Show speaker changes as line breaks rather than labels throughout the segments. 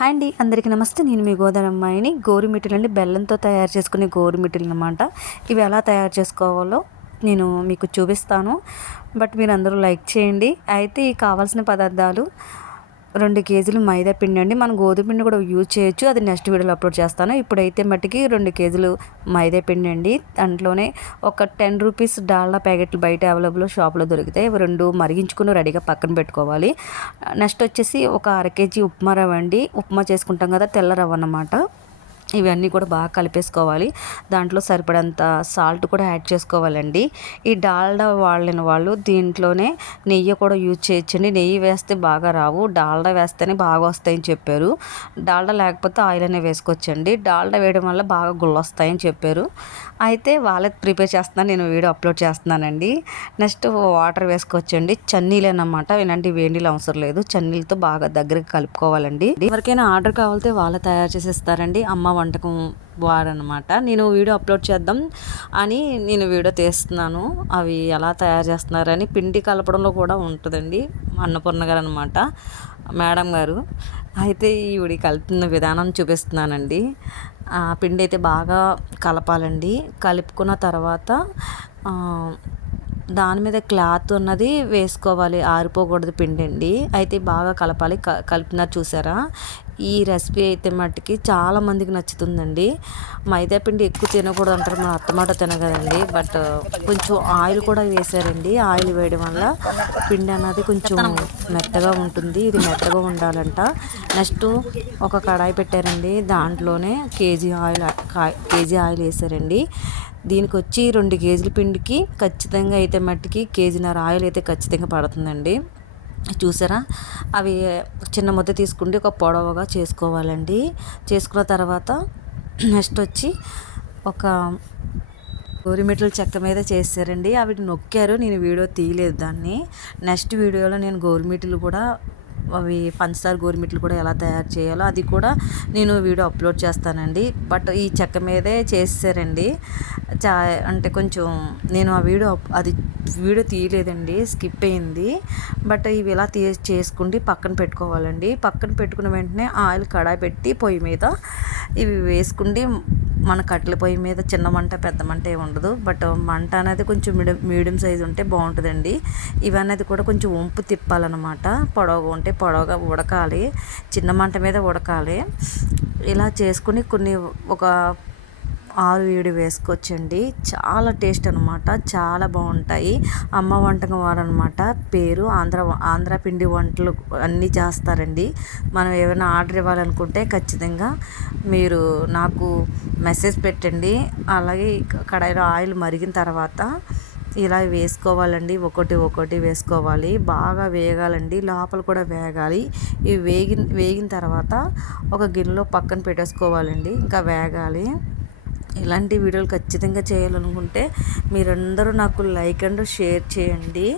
Hi అండి. అందరికీ నమస్తే. నేను మీ గోదారమ్మాయిని. గోరుమిఠులు అండి బెల్లంతో తయారు చేసుకునే గోరుమిఠులు అనమాట ఇవి ఎలా తయారు చేసుకోవాలో నేను మీకు చూపిస్తాను. బట్ మీరు అందరూ లైక్ చేయండి. అయితే ఈ కావాల్సిన పదార్థాలు రెండు కేజీలు మైదా పిండి అండి. మనం గోధుమ పిండి కూడా యూజ్ చేయొచ్చు. అది నెక్స్ట్ వీడియోలో అప్లోడ్ చేస్తాను. ఇప్పుడైతే మట్టికి రెండు కేజీలు మైదా పిండి అండి. దాంట్లోనే ఒక టెన్ రూపీస్ డాల్లా ప్యాకెట్లు బయట అవైలబుల్ షాప్లో దొరుకుతాయి. ఇవి రెండు మరిగించుకుని రెడీగా పక్కన పెట్టుకోవాలి. నెక్స్ట్ వచ్చేసి ఒక అర కేజీ ఉప్మా రవ్వ అండి. ఉప్మా చేసుకుంటాం కదా తెల్ల రవ్వ అన్నమాట. ఇవన్నీ కూడా బాగా కలిపేసుకోవాలి. దాంట్లో సరిపడంత సాల్ట్ కూడా యాడ్ చేసుకోవాలండి. ఈ డాల్డా వాడిన వాళ్ళు దీంట్లోనే నెయ్యి కూడా యూజ్ చేయొచ్చండి. నెయ్యి వేస్తే బాగా రావు. డాల్డా వేస్తేనే బాగా వస్తాయని చెప్పారు. డాల్డా లేకపోతే ఆయిల్ అనే వేసుకోవచ్చండి. డాల్డా వేయడం వల్ల బాగా గుళ్ళొస్తాయని చెప్పారు. అయితే వాళ్ళకి ప్రిపేర్ చేస్తున్నాను నేను వీడియో అప్లోడ్ చేస్తున్నానండి. నెక్స్ట్ వాటర్ వేసుకోవచ్చండి చన్నీలేనమాట ఇలాంటి వేడిలు అవసరం లేదు. చన్నీలతో బాగా దగ్గరికి కలుపుకోవాలండి. ఎవరికైనా ఆర్డర్ కావాలితే వాళ్ళ తయారు చేసేస్తారండి అమ్మ వంటకం వాడనమాట. నేను వీడియో అప్లోడ్ చేద్దాం అని నేను వీడియో తీస్తున్నాను. అవి ఎలా తయారు చేస్తున్నారని పిండి కలపడంలో కూడా ఉంటుందండి. అన్నపూర్ణ గారు అనమాట మేడం గారు. అయితే ఈవిడి కలుపుతున్న విధానం చూపిస్తున్నానండి. పిండి అయితే బాగా కలపాలండి. కలుపుకున్న తర్వాత దాని మీద క్లాత్ ఉన్నది వేసుకోవాలి. ఆరిపోకూడదు పిండి అండి అయితే బాగా కలపాలి. క కలిపినారు చూసారా? ఈ రెసిపీ అయితే మట్టుకి చాలా మందికి నచ్చుతుందండి. మైదా పిండి ఎక్కువ తినకూడదు అంటారు మా అత్తమాట తినగదండి. బట్ కొంచెం ఆయిల్ కూడా వేసారండి. ఆయిల్ వేయడం వల్ల పిండి అన్నది కొంచెం మెత్తగా ఉంటుంది. ఇది మెత్తగా ఉండాలంట. నెక్స్ట్ ఒక కడాయి పెట్టారండి. దాంట్లోనే కేజీ ఆయిల్ కేజీ ఆయిల్ వేసారండి. దీనికి వచ్చి రెండు కేజీల పిండికి ఖచ్చితంగా అయితే మట్టికి కేజీన్నర ఆయిల్ అయితే ఖచ్చితంగా పడుతుందండి. చూసారా? అవి చిన్న ముద్ద తీసుకుంటే ఒక పొడవుగా చేసుకోవాలండి. చేసుకున్న తర్వాత నెక్స్ట్ వచ్చి ఒక గోరిమెట్ల చెక్క మీద చేశారండి. అవి నొక్కారు. నేను వీడియో తీయలేదు దాన్ని. నెక్స్ట్ వీడియోలో నేను గోరిమెట్లు కూడా అవి పంచదార గోరుమిట్లు కూడా ఎలా తయారు చేయాలో అది కూడా నేను వీడియో అప్లోడ్ చేస్తానండి. బట్ ఈ చెక్క మీదే చేసారండి చా అంటే కొంచెం నేను ఆ వీడియో అది వీడియో తీయలేదండి స్కిప్ అయింది. బట్ ఇవి ఇలా తీ చేసుకుంటే పక్కన పెట్టుకోవాలండి. పక్కన పెట్టుకున్న వెంటనే ఆయిల్ కడాయి పెట్టి పొయ్యి మీద ఇవి వేసుకుంటే మన కట్టెల పొయ్యి మీద చిన్న మంట పెద్ద మంట ఏమి ఉండదు. బట్ మంట అనేది కొంచెం మీడియం మీడియం సైజు ఉంటే బాగుంటుందండి. ఇవన్నది కూడా కొంచెం వంపు తిప్పాలన్నమాట. పొడవుగా ఉంటే పొడవుగా ఉడకాలి. చిన్న మంట మీద ఉడకాలి. ఇలా చేసుకుని కొన్ని ఒక ఆరు ఏడు వేసుకోవచ్చండి చాలా టేస్ట్ అనమాట చాలా బాగుంటాయి. అమ్మ వంటకం వారనమాట పేరు ఆంధ్ర ఆంధ్ర పిండి వంటలు అన్నీ చేస్తారండి. మనం ఏమైనా ఆర్డర్ ఇవ్వాలనుకుంటే ఖచ్చితంగా మీరు నాకు మెసేజ్ పెట్టండి. అలాగే కడాయిలో ఆయిల్ మరిగిన తర్వాత ఇలా వేసుకోవాలండి. ఒకటి ఒకటి వేసుకోవాలి. బాగా వేగాలండి. లోపల కూడా వేగాలి. ఇవి వేగిన వేగిన తర్వాత ఒక గిన్నెలో పక్కన పెట్టేసుకోవాలండి. ఇంకా వేగాలి. ఇలాంటి వీడియోలు ఖచ్చితంగా చేయాలనుకుంటే మీరందరూ నాకు లైక్ అండ్ షేర్ చేయండి.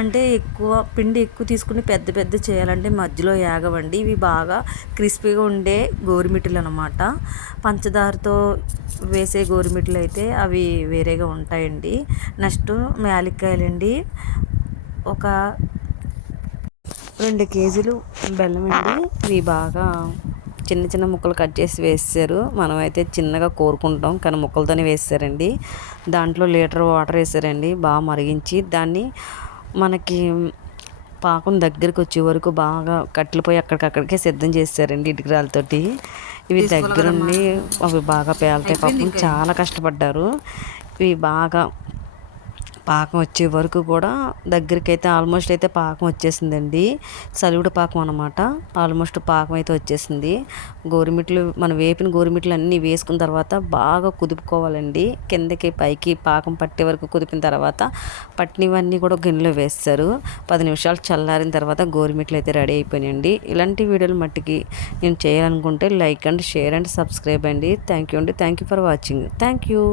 అంటే ఎక్కువ పిండి ఎక్కువ తీసుకుని పెద్ద పెద్ద చేయాలంటే మధ్యలో యాగవండి. ఇవి బాగా క్రిస్పీగా ఉండే గోరుమిట్లు అనమాట పంచదారతో వేసే గోరుమిట్లు అయితే అవి వేరేగా ఉంటాయండి. నెక్స్ట్ మేలిక్కాయలండి. ఒక రెండు కేజీలు బెల్లం అండి. ఇవి బాగా చిన్న చిన్న ముక్కలు కట్ చేసి వేసారు మనమైతే చిన్నగా కోరుకుంటాం కానీ ముక్కలతోనే వేసారండి దాంట్లో లీటర్ వాటర్ వేసారండి బాగా మరిగించి దాన్ని మనకి పాకం దగ్గరికి వచ్చే వరకు బాగా కట్టెలిపోయి అక్కడికక్కడికే సిద్ధం చేస్తారండి ఇటుకరాలతోటి ఇవి దగ్గరుండి అవి బాగా పేలుతాయి. పాపం చాలా కష్టపడ్డారు. ఇవి బాగా పాకం వచ్చే వరకు కూడా దగ్గరికి అయితే ఆల్మోస్ట్ అయితే పాకం వచ్చేసిందండి. సలివుడు పాకం అనమాట ఆల్మోస్ట్ పాకం అయితే వచ్చేసింది. గోరుమిట్లు మనం వేపిన గోరుమిట్లు అన్నీ వేసుకున్న తర్వాత బాగా కుదుపుకోవాలండి. కిందకి పైకి పాకం పట్టే వరకు కుదిపిన తర్వాత పట్టినవన్నీ కూడా గిన్నెలో వేస్తారు. పది నిమిషాలు చల్లారిన తర్వాత గోరుమిట్లు అయితే రెడీ అయిపోయినాయండి. ఇలాంటి వీడియోలు మట్టికి నేను చేయాలనుకుంటే like and share and subscribe అండి. థ్యాంక్ యూ అండి. Thank you for watching. Thank you